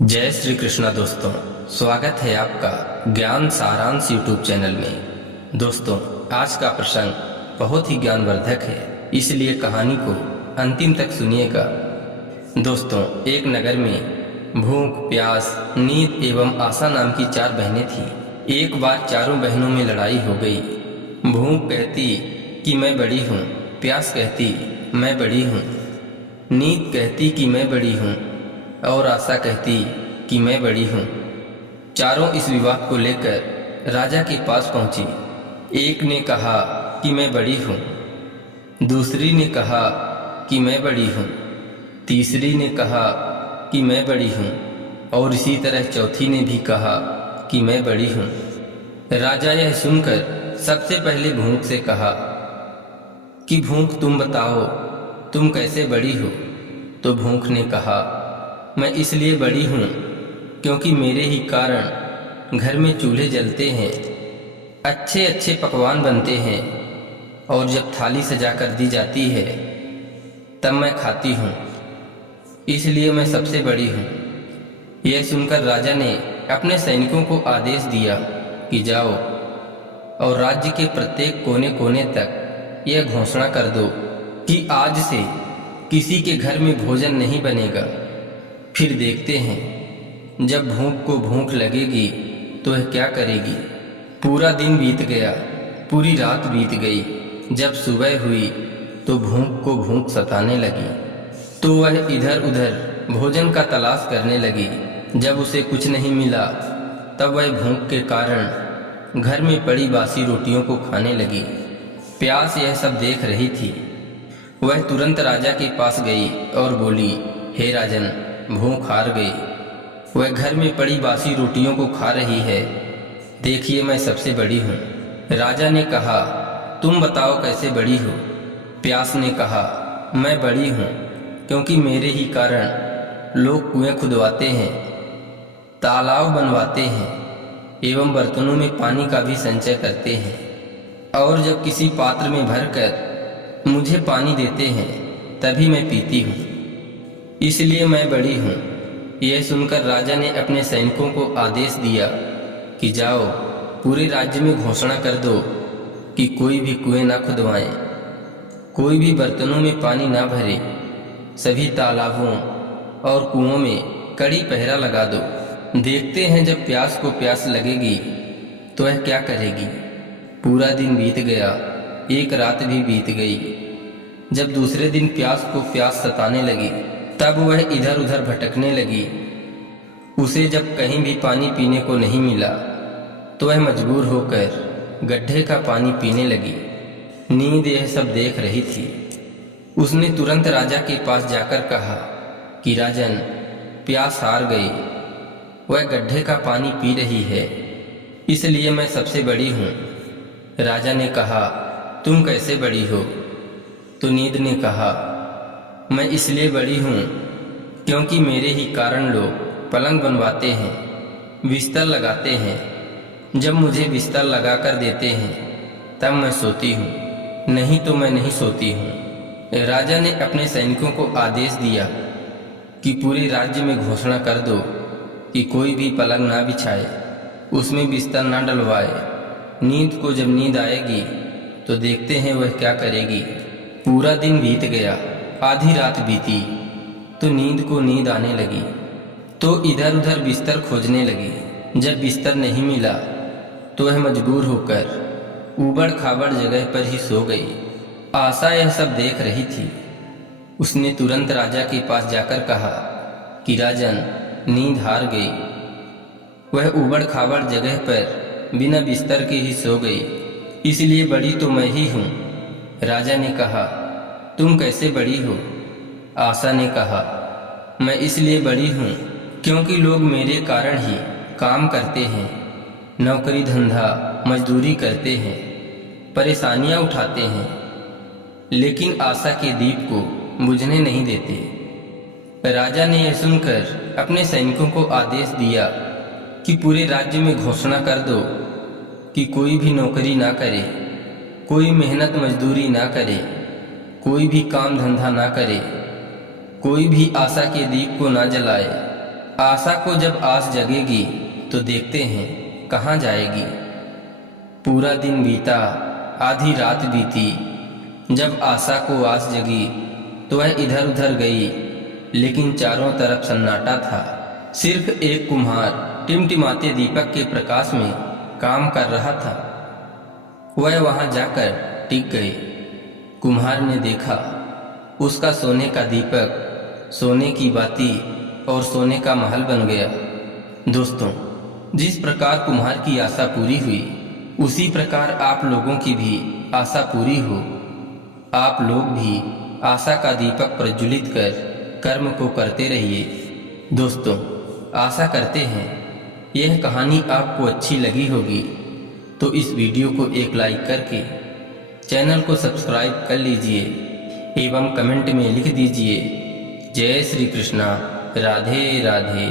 जय श्री कृष्णा दोस्तों, स्वागत है आपका ज्ञान सारांश यूट्यूब चैनल में। दोस्तों, आज का प्रसंग बहुत ही ज्ञानवर्धक है, इसलिए कहानी को अंतिम तक सुनिएगा। दोस्तों, एक नगर में भूख, प्यास, नींद एवं आशा नाम की 4 बहनें थीं। एक बार चारों बहनों में लड़ाई हो गई। भूख कहती कि मैं बड़ी हूँ, प्यास कहती मैं बड़ी हूँ, नींद कहती कि मैं बड़ी हूँ और आशा कहती कि मैं बड़ी हूँ। चारों इस विवाद को लेकर राजा के पास पहुंची। एक ने कहा कि मैं बड़ी हूँ, दूसरी ने कहा कि मैं बड़ी हूँ, तीसरी ने कहा कि मैं बड़ी हूँ और इसी तरह चौथी ने भी कहा कि मैं बड़ी हूँ। राजा यह सुनकर सबसे पहले भूख से कहा कि भूख, तुम बताओ तुम कैसे बड़ी हो। तो भूख ने कहा, मैं इसलिए बड़ी हूँ क्योंकि मेरे ही कारण घर में चूल्हे जलते हैं, अच्छे अच्छे पकवान बनते हैं और जब थाली सजा कर दी जाती है तब मैं खाती हूँ, इसलिए मैं सबसे बड़ी हूँ। यह सुनकर राजा ने अपने सैनिकों को आदेश दिया कि जाओ और राज्य के प्रत्येक कोने कोने तक यह घोषणा कर दो कि आज से किसी के घर में भोजन नहीं बनेगा। फिर देखते हैं जब भूख को भूख लगेगी तो वह क्या करेगी। पूरा दिन बीत गया, पूरी रात बीत गई। जब सुबह हुई तो भूख को भूख सताने लगी, तो वह इधर उधर भोजन का तलाश करने लगी। जब उसे कुछ नहीं मिला तब वह भूख के कारण घर में पड़ी बासी रोटियों को खाने लगी। प्यास यह सब देख रही थी। वह तुरंत राजा के पास गई और बोली, हे राजन, भूख हार गई। वह घर में पड़ी बासी रोटियों को खा रही है, देखिए मैं सबसे बड़ी हूँ। राजा ने कहा, तुम बताओ कैसे बड़ी हो। प्यास ने कहा, मैं बड़ी हूँ क्योंकि मेरे ही कारण लोग कुएं खुदवाते हैं, तालाब बनवाते हैं एवं बर्तनों में पानी का भी संचय करते हैं, और जब किसी पात्र में भरकर मुझे पानी देते हैं तभी मैं पीती हूँ, इसलिए मैं बड़ी हूँ। यह सुनकर राजा ने अपने सैनिकों को आदेश दिया कि जाओ, पूरे राज्य में घोषणा कर दो कि कोई भी कुएं ना खुदवाएं, कोई भी बर्तनों में पानी ना भरे, सभी तालाबों और कुओं में कड़ी पहरा लगा दो। देखते हैं जब प्यास को प्यास लगेगी तो वह क्या करेगी। पूरा दिन बीत गया, एक रात भी बीत गई। जब दूसरे दिन प्यास को प्यास सताने लगी तब वह इधर उधर भटकने लगी। उसे जब कहीं भी पानी पीने को नहीं मिला तो वह मजबूर होकर गड्ढे का पानी पीने लगी। नींद यह सब देख रही थी। उसने तुरंत राजा के पास जाकर कहा कि राजन, प्यास हार गई, वह गड्ढे का पानी पी रही है, इसलिए मैं सबसे बड़ी हूँ। राजा ने कहा, तुम कैसे बड़ी हो। तो नींद ने कहा, मैं इसलिए बड़ी हूँ क्योंकि मेरे ही कारण लोग पलंग बनवाते हैं, बिस्तर लगाते हैं। जब मुझे बिस्तर लगा कर देते हैं तब मैं सोती हूँ, नहीं तो मैं नहीं सोती हूँ। राजा ने अपने सैनिकों को आदेश दिया कि पूरे राज्य में घोषणा कर दो कि कोई भी पलंग ना बिछाए, उसमें बिस्तर ना डलवाए। नींद को जब नींद आएगी तो देखते हैं वह क्या करेगी। पूरा दिन बीत गया, आधी रात बीती तो नींद को नींद आने लगी, तो इधर उधर बिस्तर खोजने लगी। जब बिस्तर नहीं मिला तो वह मजबूर होकर ऊबड़ खाबड़ जगह पर ही सो गई। आशा यह सब देख रही थी। उसने तुरंत राजा के पास जाकर कहा कि राजन, नींद हार गई। वह ऊबड़ खाबड़ जगह पर बिना बिस्तर के ही सो गई, इसलिए बड़ी तो मैं ही हूँ। राजा ने कहा, तुम कैसे बड़ी हो। आशा ने कहा, मैं इसलिए बड़ी हूँ क्योंकि लोग मेरे कारण ही काम करते हैं, नौकरी धंधा मजदूरी करते हैं, परेशानियाँ उठाते हैं, लेकिन आशा के दीप को बुझने नहीं देते। राजा ने यह सुनकर अपने सैनिकों को आदेश दिया कि पूरे राज्य में घोषणा कर दो कि कोई भी नौकरी ना करे, कोई मेहनत मजदूरी ना करे, कोई भी काम धंधा ना करे, कोई भी आशा के दीप को ना जलाए, आशा को जब आस जगेगी तो देखते हैं कहाँ जाएगी। पूरा दिन बीता, आधी रात बीती, जब आशा को आस जगी तो वह इधर उधर गई, लेकिन चारों तरफ सन्नाटा था। सिर्फ एक कुम्हार टिमटिमाते दीपक के प्रकाश में काम कर रहा था। वह वहां जाकर टिक गई। कुम्हार ने देखा, उसका सोने का दीपक, सोने की बाती और सोने का महल बन गया। दोस्तों, जिस प्रकार कुम्हार की आशा पूरी हुई, उसी प्रकार आप लोगों की भी आशा पूरी हो। आप लोग भी आशा का दीपक प्रज्वलित कर कर्म को करते रहिए। दोस्तों, आशा करते हैं यह कहानी आपको अच्छी लगी होगी, तो इस वीडियो को एक लाइक करके चैनल को सब्सक्राइब कर लीजिए एवं कमेंट में लिख दीजिए जय श्री कृष्णा, राधे राधे।